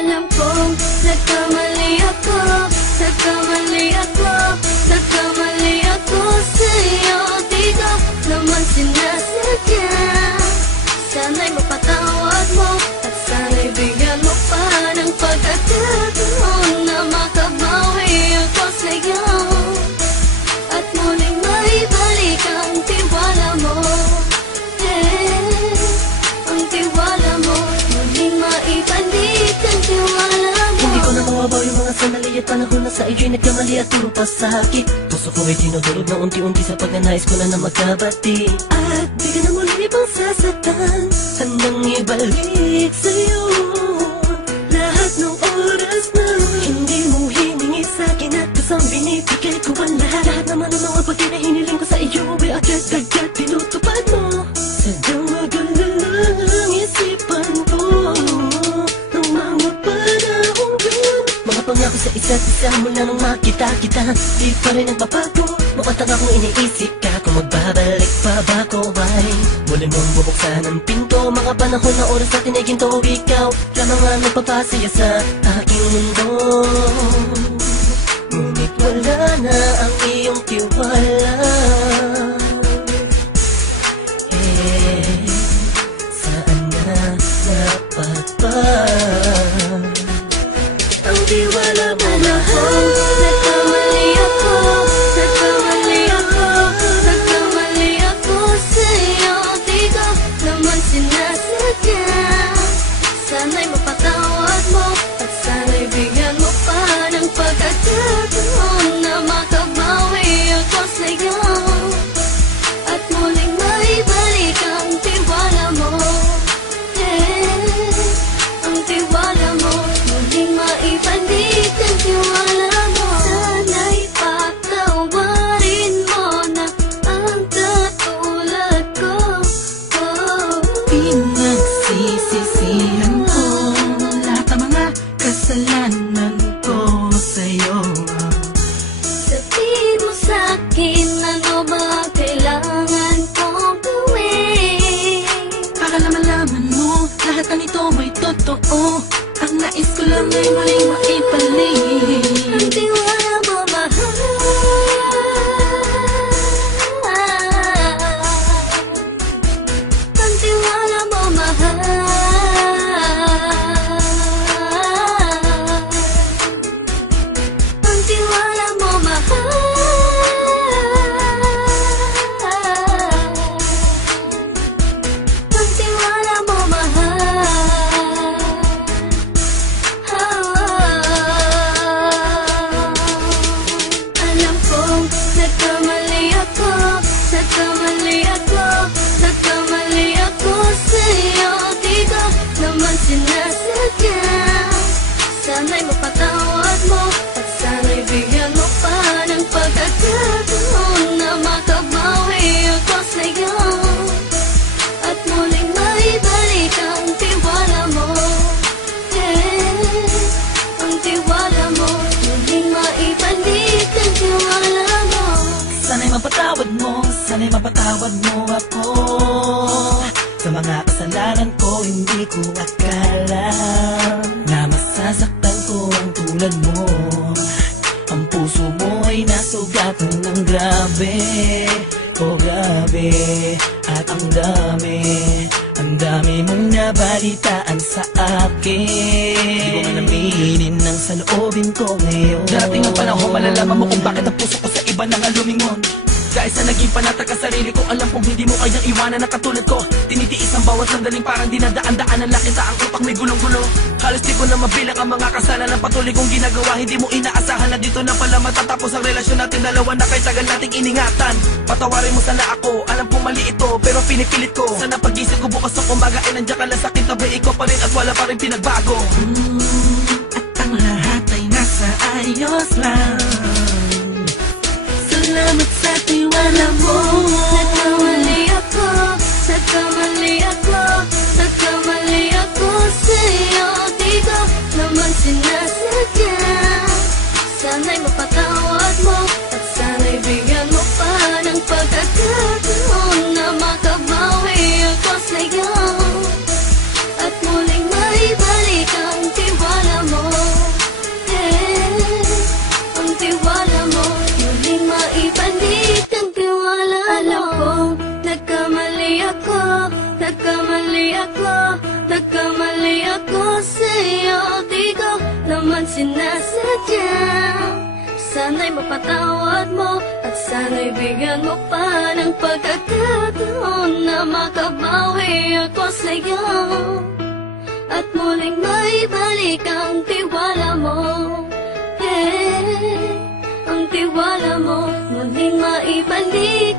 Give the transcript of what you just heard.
Alam kong nagkamali ako, nagkamali ako, nagkamali ako sa'yo. Di ko naman sinasadya. Sana'y mapatawad mo at sana'y bigyan mo pa ng pagkakataon na makabawi ako sa'yo at muling maibalik ang tiwala mo. Ang tiwala mo, muling maibalik ang tiwala mo. Hindi ko na mawabaw yung mga sandali at panahon na sa iyo'y nagkamali at puro pasakit. Puso ko ay dinudurog na unti-unti sa pagnanais ko na magkabati. At di ka na muli ibang sasaktan, handang ibalik sa'yo lahat ng oras na hindi mo hiningi sa'kin at kusang binibigay ko ang lahat. Lahat naman ng mga bagay na hiniling ko sa iyo ay agad-agad tinutupad mo. Sadyang magulo ang isipan ko ng mga panahon yun. Mga pangako sa isa't isa mula nung makita kita, di pa rin nagbabago. Mukhang akong iniisip ka kung magbabalik pa ba ko ay muli mong bubuksan ang pinto. Mga panahon na oras natin ay ginto, ikaw lamang ang nagpapasaya sa aking mundo. Ngunit wala na ang iyong tiwala. Saan na dapat ba ang tiwala mo? Nagkamali ako, nagkamali ako, nagkamali ako sa'yo. Di ko naman sinasadya. Sana'y mapatawad mo at sana'y bigyan mo pa ng pagkakataon na makabawi ako sa'yo at muling maibalik ang tiwala mo. Ang tiwala mo, muling maibalik ang tiwala mo. Sana'y patawarin mo na ang katulad ko. Pinagsisisihan ko lahat ng mga kasalanan ko sa'yo. Sabihin mo sa'kin ano ba kailangan kong gawin Para malaman mo lahat na nito ay totoo. Ang nais ko lang ay muling maibalik ang tiwala mo, mahal. Ang tiwala mo, mahal. Ang tiwala mo, mahal. Ang tiwala mo, mahal. Alam kong nagkamali ako, nagkamali ako, nagkamali ako sa'yo. Di ko naman sinasadya. Sana'y mapatawad mo at sana'y bigyan mo pa ng pagkakataon na makabawi ako sa'yo at muling maibalik ang tiwala mo. Ang tiwala mo, muling maibalik ang tiwala mo. Sana'y mapatawad mo ako sa mga kasalanan ko. Hindi ko akala na masasaktan ko ang tulad mo. Ang puso mo ay nasugatan ng grabe, oh grabe. At ang dami mong nabalitaan sa akin. Di ko nga naminin ng saloobin ko ngayon. Darating ang panahon, malalaman mo kung bakit ang puso ko sa iba nang alumingon. Dahil sa naging panatag ka sarili ko, alam kong hindi mo kayang iwanan na katulad ko. Tinitiis ang bawat sandaling parang dinadaan-daan ang lakita ang utak may gulong-gulo. Halos di ko na mabilang ang mga kasalanan patuloy kong ginagawa. Hindi mo inaasahan na dito na pala matatapos ang relasyon natin dalawa na kay tagal nating iningatan. Patawarin mo sana ako, alam kong mali ito pero pinipilit ko. Sana pag-isip ko bukas ng umaga ay nandiyan ka lang sa kitabi. Ikaw pa rin at wala pa rin pinagbago. At ang lahat ay nasa ayos lang. Salamat sa tiwala mo. Nagkamali ako, nagkamali ako, nagkamali ako sa'yo. Di ko naman sinasadya. Sana'y mapatawad mo at sana'y bigyan mo pa ng pagkakataon na makabawi ako sa'yo at muling maibalik ang tiwala nagkamali ako sa'yo, di ko naman sinasadya. Sana'y mapatawad mo at sana'y bigyan mo pa ng pagkakataon na makabawi ako sa'yo at muling maibalik ang tiwala mo. Hey, ang tiwala mo muling maibalik.